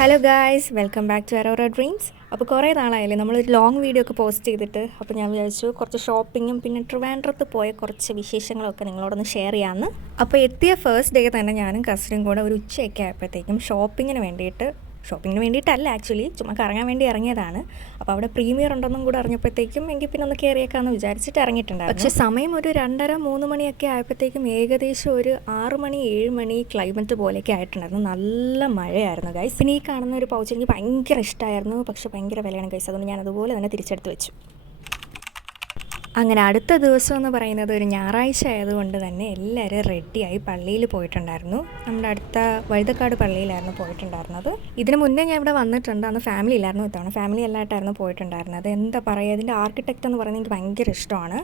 Hello guys, welcome back to Aurora Dreams. അപ്പോൾ കുറേ നാളായില്ലേ നമ്മളൊരു ലോങ് വീഡിയോ ഒക്കെ പോസ്റ്റ് ചെയ്തിട്ട്. അപ്പോൾ ഞാൻ വിചാരിച്ചു കുറച്ച് ഷോപ്പിങ്ങും പിന്നെ ട്രിവാൻഡ്രത്ത് പോയ കുറച്ച് വിശേഷങ്ങളൊക്കെ നിങ്ങളോടൊന്ന് ഷെയർ ചെയ്യാമെന്ന്. അപ്പോൾ എത്തിയ ഫസ്റ്റ് ഡേ തന്നെ ഞാനും കസിനും കൂടെ ഒരു ഉച്ചയൊക്കെ ആയപ്പോഴത്തേക്കും ഷോപ്പിങ്ങിന് വേണ്ടിയിട്ടല്ല, ആക്ച്വലി ചുമ്മാ കറങ്ങാൻ വേണ്ടി ഇറങ്ങിയതാണ്. അപ്പോൾ അവിടെ പ്രീമിയർ ഉണ്ടെന്നും കൂടെ അറിഞ്ഞപ്പോഴത്തേക്കും എങ്കിൽ പിന്നെ ഒന്ന് കയറിയേക്കാമെന്ന് വിചാരിച്ചിട്ട് ഇറങ്ങിയിട്ടുണ്ടായിരുന്നു. പക്ഷേ സമയം ഒരു 2:30-3 മണിയൊക്കെ ആയപ്പോഴത്തേക്കും ഏകദേശം ഒരു 6 മണി 7 മണി ക്ലൈമറ്റ് പോലെയൊക്കെ ആയിട്ടുണ്ടായിരുന്നു. നല്ല മഴയായിരുന്നു ഗൈസ്. പിന്നെ ഈ കാണുന്ന ഒരു പൗച്ച് എനിക്ക് ഭയങ്കര ഇഷ്ടമായിരുന്നു, പക്ഷേ ഭയങ്കര വിലയാണ് ഗൈസ്. അതുകൊണ്ട് ഞാൻ അതുപോലെ തന്നെ തിരിച്ചെടുത്ത് വെച്ചു. അങ്ങനെ അടുത്ത ദിവസം എന്ന് പറയുന്നത് ഒരു ഞായറാഴ്ച ആയതുകൊണ്ട് തന്നെ എല്ലാവരും റെഡിയായി പള്ളിയിൽ പോയിട്ടുണ്ടായിരുന്നു. നമ്മുടെ അടുത്ത വഴുതക്കാട് പള്ളിയിലായിരുന്നു പോയിട്ടുണ്ടായിരുന്നത്. ഇതിന് മുന്നേ ഞാൻ ഇവിടെ വന്നിട്ടുണ്ട്, അന്ന് ഫാമിലി ഇല്ലായിരുന്നു. ഇത്തവണ ഫാമിലി എല്ലായിട്ടായിരുന്നു പോയിട്ടുണ്ടായിരുന്നത്. എന്താ പറയുക, ഇതിൻ്റെ ആർക്കിടെക്റ്റ് എന്ന് പറയുന്നത് എനിക്ക് ഭയങ്കര ഇഷ്ടമാണ്.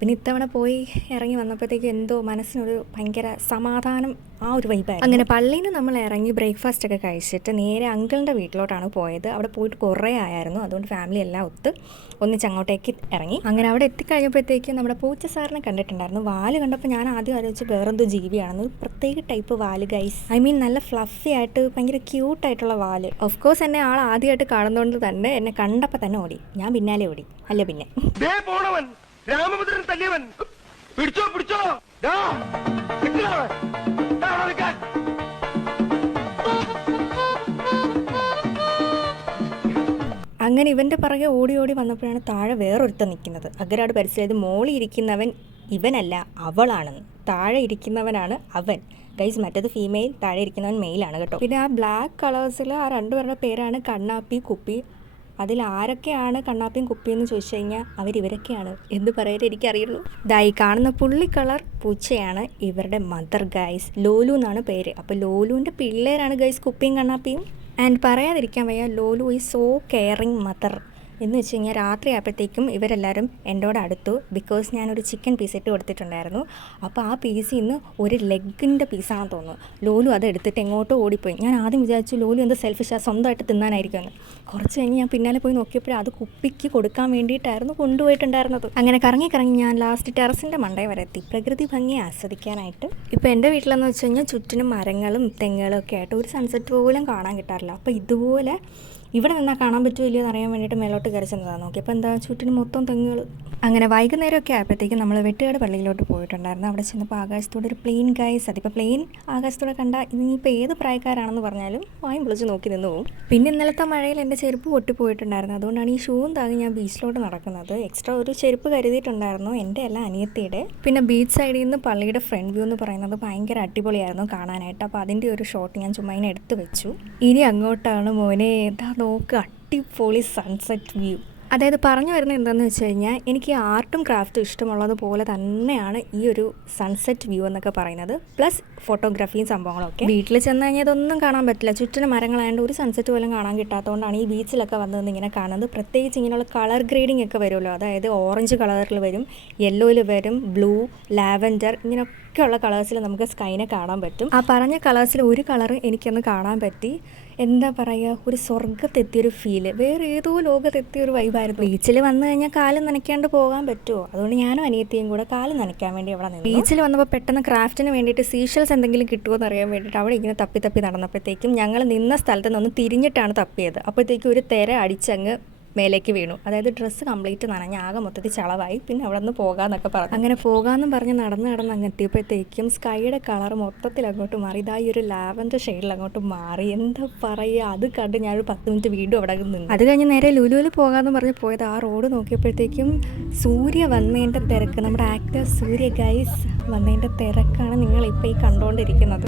പിന്നെ ഇത്തവണ പോയി ഇറങ്ങി വന്നപ്പോഴത്തേക്ക് എന്തോ മനസ്സിനൊരു ഭയങ്കര സമാധാനം, ആ ഒരു വൈബായിരുന്നു. അങ്ങനെ പള്ളിയിൽ നിന്ന് നമ്മൾ ഇറങ്ങി ബ്രേക്ക്ഫാസ്റ്റ് ഒക്കെ കഴിച്ചിട്ട് നേരെ അങ്കിളിൻ്റെ വീട്ടിലോട്ടാണ് പോയത്. അവിടെ പോയിട്ട് കുറേ ആയിരുന്നു, അതുകൊണ്ട് ഫാമിലി എല്ലാം ഒന്നിച്ച് അങ്ങോട്ടേക്ക് ഇറങ്ങി. അങ്ങനെ അവിടെ എത്തിക്കഴിഞ്ഞപ്പോഴത്തേക്ക് നമ്മുടെ പൂച്ച സാറിനെ കണ്ടിട്ടുണ്ടായിരുന്നു. വാല് കണ്ടപ്പോൾ ഞാൻ ആദ്യം ആലോചിച്ച് വേറെന്തോ ജീവിയാണെന്ന്. ഒരു പ്രത്യേക ടൈപ്പ് വാല് ഗൈസ്. നല്ല ഫ്ലഫി ആയിട്ട് ഭയങ്കര ക്യൂട്ടായിട്ടുള്ള വാല്. ഓഫ് കോഴ്സ് എന്നെ ആൾ ആദ്യമായിട്ട് കാണുന്നതുകൊണ്ട് തന്നെ എന്നെ കണ്ടപ്പോൾ തന്നെ ഓടി. ഞാൻ പിന്നാലെ ഓടി. അല്ല പിന്നെ രാമഭദ്രൻ തല്ലിയവൻ പിടിച്ചോ അങ്ങനെ ഇവൻ്റെ പുറകെ ഓടി ഓടി വന്നപ്പോഴാണ് താഴെ വേറൊരുത്തൻ നിൽക്കുന്നത്. അഗരാട് പരിസരത്ത് മോളി ഇരിക്കുന്നവൻ ഇവനല്ല, അവളാണെന്ന്. താഴെ ഇരിക്കുന്നവനാണ് അവൻ ഗൈസ്. മറ്റേത് ഫീമെയിൽ, താഴെ ഇരിക്കുന്നവൻ മെയിലാണ് കേട്ടോ. പിന്നെ ആ ബ്ലാക്ക് കളേഴ്സിൽ ആ രണ്ടുപേരുടെ പേരാണ് കണ്ണാപ്പി, കുപ്പി. അതിൽ ആരൊക്കെയാണ് കണ്ണാപ്പിയും കുപ്പിയെന്ന് ചോദിച്ചു കഴിഞ്ഞാൽ അവരിവരൊക്കെയാണ് എന്ന് പറയാൻ എനിക്കറിയുള്ളൂ. ഈ കാണുന്ന പുള്ളി കളർ പൂച്ചയാണ് ഇവരുടെ മദർ ഗൈസ്. ലോലു എന്നാണ് പേര്. അപ്പോൾ ലോലുവിൻ്റെ പിള്ളേരാണ് ഗൈസ് കുപ്പിയും കണ്ണാപ്പിയും. ആൻഡ് പറയാതിരിക്കാൻ വയ്യ, Lulu is so caring mother. എന്ന് വെച്ച് കഴിഞ്ഞാൽ രാത്രി ആയപ്പോഴത്തേക്കും ഇവരെല്ലാവരും എന്നോട് അടുത്തു. ബിക്കോസ് ഞാനൊരു ചിക്കൻ പീസ് ഇട്ട് കൊടുത്തിട്ടുണ്ടായിരുന്നു. അപ്പോൾ ആ പീസിൽ നിന്ന് ഒരു ലെഗിൻ്റെ പീസാണെന്ന് തോന്നുന്നു. ലോലു അത് എടുത്തിട്ട് എങ്ങോട്ടോ ഓടിപ്പോയി. ഞാൻ ആദ്യം വിചാരിച്ചു ലോലു എന്ത് സെൽഫിഷാണ്, സ്വന്തമായിട്ട് തിന്നാനായിരിക്കുമെന്ന്. കുറച്ച് കഴിഞ്ഞ് ഞാൻ പിന്നാലെ പോയി നോക്കിയപ്പോഴും അത് കുപ്പിക്ക് കൊടുക്കാൻ വേണ്ടിയിട്ടായിരുന്നു കൊണ്ടുപോയിട്ടുണ്ടായിരുന്നത്. അങ്ങനെ കറങ്ങി ഞാൻ ലാസ്റ്റ് ടെറസിൻ്റെ മണ്ടേ വരെ എത്തി, പ്രകൃതി ഭംഗി ആസ്വദിക്കാനായിട്ട്. ഇപ്പോൾ എൻ്റെ വീട്ടിലെന്ന് വെച്ച് കഴിഞ്ഞാൽ ചുറ്റിനും മരങ്ങളും തെങ്ങുകളും ഒക്കെ ആയിട്ട് ഒരു സൺസെറ്റ് പോലും കാണാൻ കിട്ടാറില്ല. അപ്പോൾ ഇതുപോലെ ഇവിടെ നിന്നാൽ കാണാൻ പറ്റുമല്ലോ എന്ന് അറിയാൻ വേണ്ടിയിട്ട് മേലോട്ട് കയറി ചെന്നതാണ്. നോക്കിയപ്പോൾ എന്താ ചുറ്റിനും മൊത്തം തെങ്ങുകൾ. അങ്ങനെ വൈകുന്നേരമൊക്കെ ആയപ്പോഴത്തേക്കും നമ്മൾ വെട്ടുകാട് പള്ളിയിലോട്ട് പോയിട്ടുണ്ടായിരുന്നു. അവിടെ ചെന്നപ്പോൾ ആകാശത്തോടെ ഒരു പ്ലെയിൻ ഗൈസ്. അതിപ്പോൾ പ്ലെയിൻ ആകാശത്തോടെ കണ്ടാൽ ഇനിയിപ്പോൾ ഏത് പ്രായക്കാരാണെന്ന് പറഞ്ഞാലും വായും പൊളിച്ച് നോക്കി നിന്ന് പോകും. പിന്നെ ഇന്നലത്തെ മഴയിൽ എൻ്റെ ചെരുപ്പ് പൊട്ടിപ്പോയിട്ടുണ്ടായിരുന്നു. അതുകൊണ്ടാണ് ഈ ഷൂവും താങ്ങി ഞാൻ ബീച്ചിലോട്ട് നടക്കുന്നത്. എക്സ്ട്രാ ഒരു ചെരുപ്പ് കരുതിയിട്ടുണ്ടായിരുന്നു, എൻ്റെ അല്ല അനിയത്തിയുടെ. പിന്നെ ബീച്ച് സൈഡിൽ നിന്ന് പള്ളിയുടെ ഫ്രണ്ട് വ്യൂ എന്ന് പറയുന്നത് ഭയങ്കര അടിപൊളിയായിരുന്നു കാണാനായിട്ട്. അപ്പോൾ അതിൻ്റെ ഒരു ഷോട്ട് ഞാൻ ചുമ്മാ ഇങ്ങനെ എടുത്ത് വെച്ചു. ഇനി അങ്ങോട്ടാണ് മോനെ, എന്താ നോക്ക്, അടിപൊളി സൺസെറ്റ് വ്യൂ. അതായത് പറഞ്ഞു വരുന്നത് എന്താണെന്ന് വെച്ച് കഴിഞ്ഞാൽ എനിക്ക് ആർട്ടും ക്രാഫ്റ്റും ഇഷ്ടമുള്ളതുപോലെ തന്നെയാണ് ഈ ഒരു സൺസെറ്റ് വ്യൂ എന്നൊക്കെ പറയുന്നത്. പ്ലസ് ഫോട്ടോഗ്രാഫിയും സംഭവങ്ങളൊക്കെ. വീട്ടിൽ ചെന്ന് കഴിഞ്ഞാൽ ഇതൊന്നും കാണാൻ പറ്റില്ല, ചുറ്റിനും മരങ്ങളായതുകൊണ്ട് ഒരു സൺസെറ്റ് പോലും കാണാൻ കിട്ടാത്തതുകൊണ്ടാണ് ഈ ബീച്ചിലൊക്കെ വന്നത് ഇങ്ങനെ കാണുന്നത്. പ്രത്യേകിച്ച് ഇങ്ങനെയുള്ള കളർ ഗ്രേഡിംഗ് ഒക്കെ വരുമല്ലോ, അതായത് ഓറഞ്ച് കളറിൽ വരും, യെല്ലോയിൽ വരും, ബ്ലൂ, ലാവൻഡർ, ഇങ്ങനെയൊക്കെയുള്ള കളേഴ്സിൽ നമുക്ക് സ്കൈനെ കാണാൻ പറ്റും. ആ പറഞ്ഞ കളേഴ്സിൽ ഒരു കളർ എനിക്കൊന്ന് കാണാൻ പറ്റി. എന്താ പറയുക, ഒരു സ്വർഗ്ഗത്തെത്തിയൊരു ഫീല്, വേറെ ഏതോ ലോകത്തെത്തിയൊരു വൈബായിരുന്നു. ബീച്ചിൽ വന്നു കഴിഞ്ഞാൽ കാല് നനയ്ക്കാണ്ട് പോകാൻ പറ്റുമോ? അതുകൊണ്ട് ഞാനും അനിയത്തിയും കൂടെ കാല് നനയ്ക്കാൻ വേണ്ടി അവിടെ നിന്ന്. ബീച്ചിൽ വന്നപ്പോൾ പെട്ടെന്ന് ക്രാഫ്റ്റിന് വേണ്ടിയിട്ട് സീഷൽസ് എന്തെങ്കിലും കിട്ടുമോ എന്ന് അറിയാൻ വേണ്ടിയിട്ട് അവിടെ ഇങ്ങനെ തപ്പി നടന്നപ്പോഴത്തേക്കും ഞങ്ങൾ നിന്ന സ്ഥലത്ത് നിന്ന് തിരിഞ്ഞിട്ടാണ് തപ്പിയത്. അപ്പോഴത്തേക്കും ഒരു തിര അടിച്ചങ്ങ് മേലേക്ക് വീണു. അതായത് ഡ്രസ്സ് കംപ്ലീറ്റ് നനഞ്ഞ ആകെ മൊത്തത്തിൽ ചളവായി. പിന്നെ അവിടെ നിന്ന് പോകാമെന്നൊക്കെ പറഞ്ഞു. അങ്ങനെ പോകാമെന്നും പറഞ്ഞ് നടന്ന് അങ്ങ് എത്തിയപ്പോഴത്തേക്കും സ്കൈയുടെ കളർ മൊത്തത്തിൽ അങ്ങോട്ട് മാറി. ഇതായി ഒരു ലാവൻഡർ ഷെയ്ഡിൽ അങ്ങോട്ട് മാറി. എന്താ പറയുക, അത് കണ്ട് ഞാനൊരു 10 മിനിറ്റ് വീണ്ടും അവിടെ നിന്നു. അത് കഴിഞ്ഞ് നേരെ ലുലുവിൽ പോകാമെന്ന് പറഞ്ഞ് പോയത്. ആ റോഡ് നോക്കിയപ്പോഴത്തേക്കും സൂര്യ വന്നതിൻ്റെ തിരക്ക്, നമ്മുടെ ആക്ടർ സൂര്യ ഗൈസ് വന്നതിൻ്റെ തിരക്കാണ് നിങ്ങളിപ്പോൾ ഈ കണ്ടുകൊണ്ടിരിക്കുന്നത്.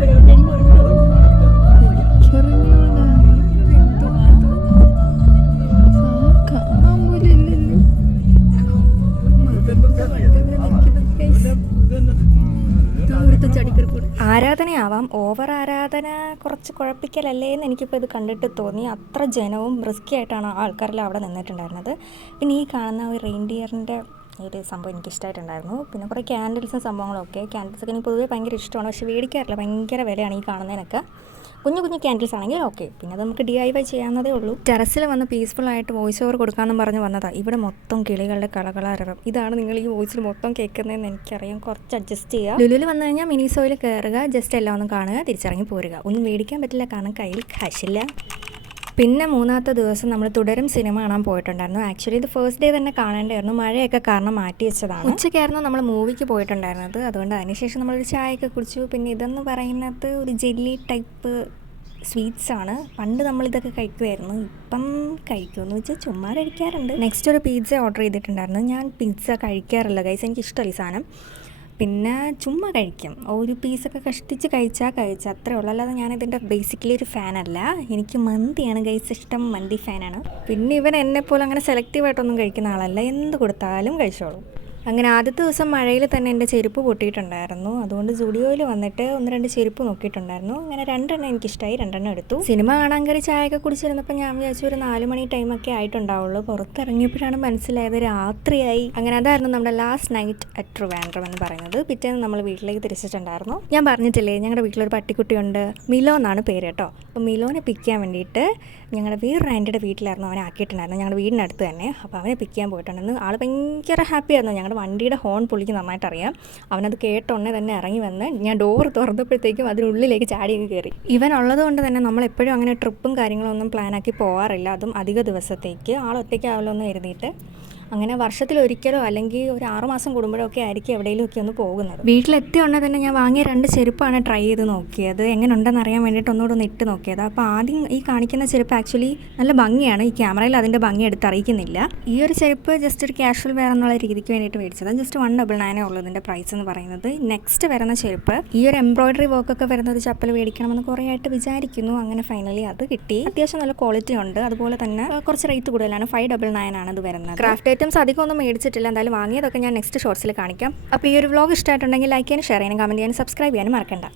ആരാധനയാവാം, ഓവർ ആരാധന കുറച്ച് കുഴപ്പിക്കലല്ലേ എന്ന് എനിക്കിപ്പോൾ ഇത് കണ്ടിട്ട് തോന്നി. അത്ര ജനവും റിസ്കി ആയിട്ടാണ് ആൾക്കാരെല്ലാം അവിടെ നിന്നിട്ടുണ്ടായിരുന്നത്. പിന്നെ ഈ കാണുന്ന ഒരു റെയിൻഡിയറിൻ്റെ ഒരു സംഭവം എനിക്കിഷ്ടമായിട്ടുണ്ടായിരുന്നു. പിന്നെ കുറേ ക്യാൻഡിൽസും സംഭവങ്ങളൊക്കെ. ക്യാൻഡിൽസൊക്കെ എനിക്ക് പൊതുവേ ഭയങ്കര ഇഷ്ടമാണ്, പക്ഷേ മേടിക്കാറില്ല, ഭയങ്കര വിലയാണ് ഈ കാണുന്നതിനൊക്കെ. കുഞ്ഞു ക്യാൻഡിൽസ് ആണെങ്കിൽ ഓക്കെ, പിന്നെ അത് നമുക്ക് DIY ചെയ്യാവുന്നതേ ഉള്ളൂ. ടെറസിൽ വന്ന് പീസ്ഫുള്ളായിട്ട് വോയിസ് ഓവർ കൊടുക്കാമെന്ന് പറഞ്ഞ് വന്നതാണ്. ഇവിടെ മൊത്തം കിളികളുടെ കളകളാരവം. ഇതാണ് നിങ്ങൾ ഈ വോയിസിൽ മൊത്തം കേൾക്കുന്നതെന്ന് എനിക്കറിയാം, കുറച്ച് അഡ്ജസ്റ്റ് ചെയ്യുക. ലുലുവിൽ വന്നു കഴിഞ്ഞാൽ മിനിസോയിൽ കയറുക, ജസ്റ്റ് എല്ലാം ഒന്ന് കാണുക, തിരിച്ചിറങ്ങി പോരുക. ഒന്നും മേടിക്കാൻ പറ്റില്ല, കാരണം കയ്യിൽ കാശില്ല. പിന്നെ മൂന്നാമത്തെ ദിവസം നമ്മൾ തുടരും സിനിമ കാണാൻ പോയിട്ടുണ്ടായിരുന്നു. ആക്ച്വലി ഇത് ഫസ്റ്റ് ഡേ തന്നെ കാണേണ്ടായിരുന്നു, മഴയൊക്കെ കാരണം മാറ്റി വെച്ചതാണ്. ഉച്ചയ്ക്കായിരുന്നു നമ്മൾ മൂവിക്ക് പോയിട്ടുണ്ടായിരുന്നത്. അതുകൊണ്ട് അതിനുശേഷം നമ്മളൊരു ചായയൊക്കെ കുടിച്ചു. പിന്നെ ഇതെന്ന് പറയുന്നത് ഒരു ജെല്ലി ടൈപ്പ് സ്വീറ്റ്സ് ആണ്. പണ്ട് നമ്മളിതൊക്കെ കഴിക്കുമായിരുന്നു, ഇപ്പം കഴിക്കുമെന്ന് വെച്ചാൽ ചുമ്മാ കഴിക്കാറുണ്ട്. നെക്സ്റ്റ് ഒരു പിസ്സ ഓർഡർ ചെയ്തിട്ടുണ്ടായിരുന്നു. ഞാൻ പിസ്സ കഴിക്കാറില്ല ഗൈസ്, എനിക്ക് ഇഷ്ടമല്ല ഈ സാധനം. പിന്നെ ചുമ്മാ കഴിക്കും, ഒരു പീസൊക്കെ കഷ്ടിച്ച് കഴിച്ചാൽ അത്രേ ഉള്ളൂ. അല്ലാതെ ഞാനിതിൻ്റെ ബേസിക്കലി ഒരു ഫാനല്ല. എനിക്ക് മന്തിയാണ് ഗൈസ് ഇഷ്ടം, മന്തി ഫാനാണ്. പിന്നെ ഇവൻ എന്നെപ്പോലെ അങ്ങനെ സെലക്റ്റീവായിട്ടൊന്നും കഴിക്കുന്ന ആളല്ല, എന്ത് കൊടുത്താലും കഴിച്ചോളും. അങ്ങനെ ആദ്യത്തെ ദിവസം മഴയിൽ തന്നെ എൻ്റെ ചെരുപ്പ് പൊട്ടിയിട്ടുണ്ടായിരുന്നു. അതുകൊണ്ട് സ്റ്റുഡിയോയിൽ വന്നിട്ട് 1-2 ചെരുപ്പ് നോക്കിയിട്ടുണ്ടായിരുന്നു. അങ്ങനെ 2 എനിക്കിഷ്ടമായി, 2 എടുത്തു. സിനിമ കാണാൻ കയറി ചായയൊക്കെ കുടിച്ചിരുന്നപ്പോൾ ഞാൻ വിചാരിച്ചു ഒരു 4 മണി ടൈമൊക്കെ ആയിട്ടുണ്ടാവുള്ളൂ. പുറത്തിറങ്ങിയപ്പോഴാണ് മനസ്സിലായത് രാത്രിയായി. അങ്ങനെ അതായിരുന്നു നമ്മുടെ ലാസ്റ്റ് നൈറ്റ് അറ്റ് ട്രിവാൻഡ്രം എന്ന് പറയുന്നത്. പിറ്റേന്ന് നമ്മൾ വീട്ടിലേക്ക് തിരിച്ചിട്ടുണ്ടായിരുന്നു. ഞാൻ പറഞ്ഞിട്ടില്ലേ ഞങ്ങളുടെ വീട്ടിലൊരു പട്ടിക്കുട്ടിയുണ്ട്, മിലോ എന്നാണ് പേര് കേട്ടോ. അപ്പോൾ മിലോനെ പിക്ക് ചെയ്യാൻ വേണ്ടിയിട്ട് ഞങ്ങളുടെ വേറൊരു ആൻറ്റിയുടെ വീട്ടിലായിരുന്നു അവനെ ആക്കിയിട്ടുണ്ടായിരുന്നു, ഞങ്ങളുടെ വീടിനടുത്ത് തന്നെ. അപ്പോൾ അവനെ പിക്ക് ചെയ്യാൻ പോയിട്ടുണ്ടായിരുന്നു. ആൾ ഭയങ്കര ഹാപ്പി ആയിരുന്നു. ഞങ്ങളുടെ വണ്ടിയുടെ ഹോൺ പുള്ളിക്ക് നന്നായിട്ട് അറിയാം. അവനത് കേട്ടോണ്ടേ തന്നെ ഇറങ്ങി വന്ന് ഞാൻ ഡോർ തുറന്നപ്പോഴത്തേക്കും അതിനുള്ളിലേക്ക് ചാടിയൊക്കെ കയറി. ഇവൻ ഉള്ളത് കൊണ്ട് തന്നെ നമ്മളെപ്പോഴും അങ്ങനെ ട്രിപ്പും കാര്യങ്ങളൊന്നും പ്ലാനാക്കി പോകാറില്ല, അതും അധിക ദിവസത്തേക്ക്. ആളൊറ്റയ്ക്കാവല്ലോ എന്ന് കരുതിയിട്ട് അങ്ങനെ വർഷത്തിലൊരിക്കലോ അല്ലെങ്കിൽ ഒരു 6 മാസം കൂടുമ്പോഴൊക്കെ ആയിരിക്കും എവിടെയെങ്കിലുമൊക്കെ ഒന്ന് പോകുന്നത്. വീട്ടിലെത്തിയോണ്ടേ തന്നെ ഞാൻ വാങ്ങിയ 2 ചെരുപ്പാണ് ട്രൈ ചെയ്ത് നോക്കിയത്, എങ്ങനെ ഉണ്ടെന്ന് അറിയാൻ വേണ്ടിയിട്ട് ഒന്നുകൂടെ ഒന്ന് ഇട്ട് നോക്കിയത്. അപ്പോൾ ആദ്യം ഈ കാണിക്കുന്ന ചെരുപ്പ് ആക്ച്വലി നല്ല ഭംഗിയാണ്, ഈ ക്യാമറയിൽ അതിൻ്റെ ഭംഗി എടുത്ത് അറിയിക്കുന്നില്ല. ഈ ഒരു ചെരുപ്പ് ജസ്റ്റ് ഒരു ക്യാഷ്വൽ വെയർ എന്നുള്ള രീതിക്ക് വേണ്ടിയിട്ട് മേടിച്ചത്. ജസ്റ്റ് 199 ഉള്ളൂ ഇതിൻ്റെ പ്രൈസ് എന്ന് പറയുന്നത്. നെക്സ്റ്റ് വരുന്ന ചെരുപ്പ് ഈ ഒരു എംബ്രോയിഡറി വർക്കൊക്കെ വരുന്ന ഒരു ചപ്പൽ മേടിക്കണമെന്ന് കുറേ ആയിട്ട് വിചാരിക്കുന്നു. അങ്ങനെ ഫൈനലി അത് കിട്ടി. അത്യാവശ്യം നല്ല ക്വാളിറ്റി ഉണ്ട്, അതുപോലെ തന്നെ കുറച്ച് റേറ്റ് കൂടുതലാണ്, 599 ആണ് ഇത് വരുന്നത്. ക്രാഫ്റ്റ് ഐറ്റംസ് അധികം ഒന്നും മേടിച്ചിട്ടില്ല, എന്തായാലും വാങ്ങിയതൊക്കെ ഞാൻ നെക്സ്റ്റ് ഷോർട്സിൽ കാണിക്കാം. അപ്പോൾ ഈ ഒരു വ്ലോഗ് ഇഷ്ടമായിട്ടുണ്ടെങ്കിൽ ലൈക്ക് ചെയ്യാനും ഷെയർ ചെയ്യാനും കമൻറ്റ് ചെയ്യാനും സബ്സ്ക്രൈബ് ചെയ്യാനും മറക്കണ്ട.